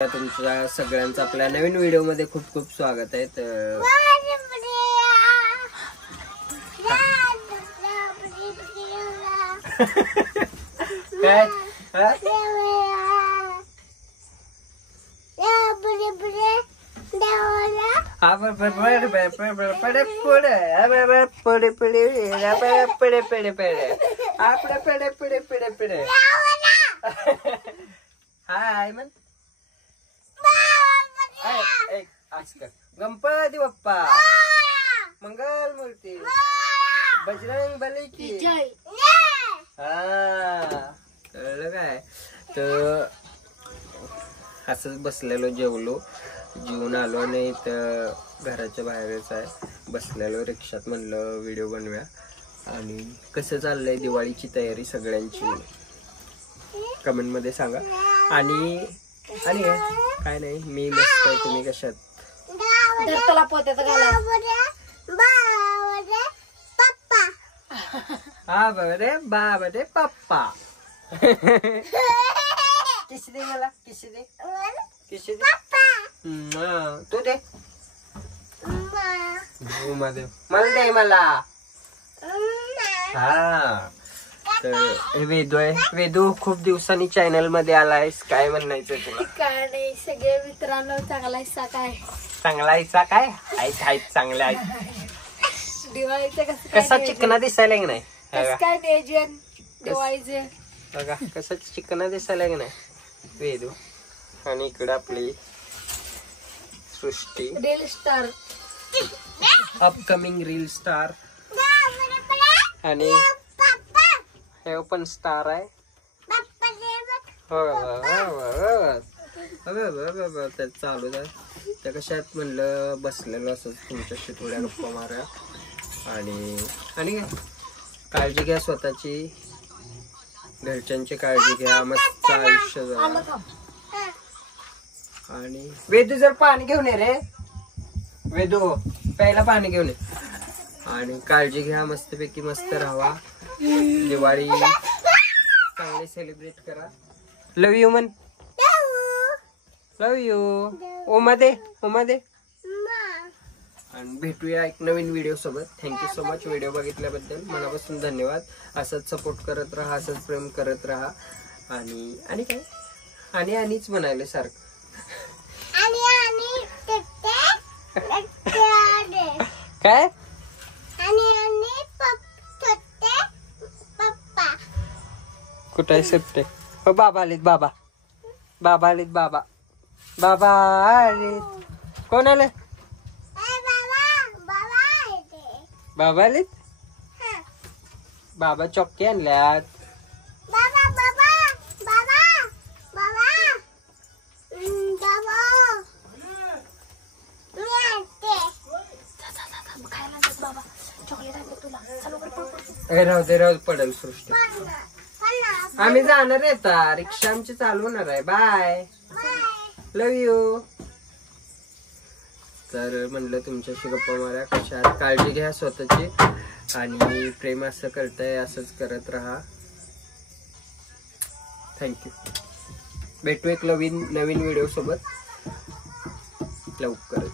तुमच्या सगळ्यांचं आपल्या नवीन व्हिडिओ मध्ये खूप खूप स्वागत आहे. तर काय हाय मन गणपती बाप्पा मंगल मूर्ती बजरंग बली की कळलं काय. तर असंच बसलेलो, जेवून आलो नाही तर घराच्या बाहेरच आहे बसलेलो रिक्षात. म्हणलं व्हिडिओ बनवूया. आणि कसं चाललंय दिवाळीची तयारी सगळ्यांची कमेंट मध्ये सांगा. आणि काय नाही, मी मस्त आहे. तुम्ही कशात? हा बरे बाबा रे पप्पा किसी दे मला, किसी दे तू दे मला दे मला. हा तर वेदू आहे. वेदू खूप दिवसांनी चॅनल मध्ये आलायस, काय म्हणायचं तुला? काय नाही, सगळे मित्रांनो चांगलायचा काय? चांगलायचा काय आहेत चांगले आहेत. दिवाळीचं कसा चिकना दिसायला की नाही? काय नियोजन दिवाळीचं बघा कसा चिकना दिसायला की नाही वेदू. आणि इकडे आपली Srushti reel star, upcoming reel star. आणि हे पण स्टार आहे. तर चालू आहे. त्या कशात म्हणलं बसलेलो असं तुमच्याशी थोड्या गप्पा मारा. आणि काळजी घ्या स्वतःची, घरच्यांची काळजी घ्या. मस्त आयुष्य जगा. आणि वेदू जर पाणी घेऊन ये रे, वेदू प्यायला पाणी घेऊन ये. आणि काळजी घ्या, मस्तपैकी मस्त राहा. दिवाळी चांगली सेलिब्रेट करा. लव यू मन, लव यू. ओमा दे. आणि भेटूया एक नवीन व्हिडिओ सोबत. थँक्यू सो मच व्हिडिओ बघितल्याबद्दल, मनापासून धन्यवाद. असंच सपोर्ट करत राहा, असंच प्रेम करत राहा. आणि काय आणिच म्हणाले सारखं. काय कुठे आहे सुट्टे? हो बाबा आलेत, बाबा आलेत. बाबा आलेत. कोण आले? बाबा आलेत. बाबा चॉक्की आणल्यात. राहू दे पडेल सृष्टी. आम्ही जाणार आहे आता, रिक्षा आमची चालू होणार आहे. Bye, love you. तर म्हणलं तुमच्याशी गप्पा मारा. कशात? काळजी घ्या स्वतःची. आणि प्रेम असं करताय, असंच करत राहा. थँक्यू. भेटू एक नवीन व्हिडिओ सोबत लवकरच.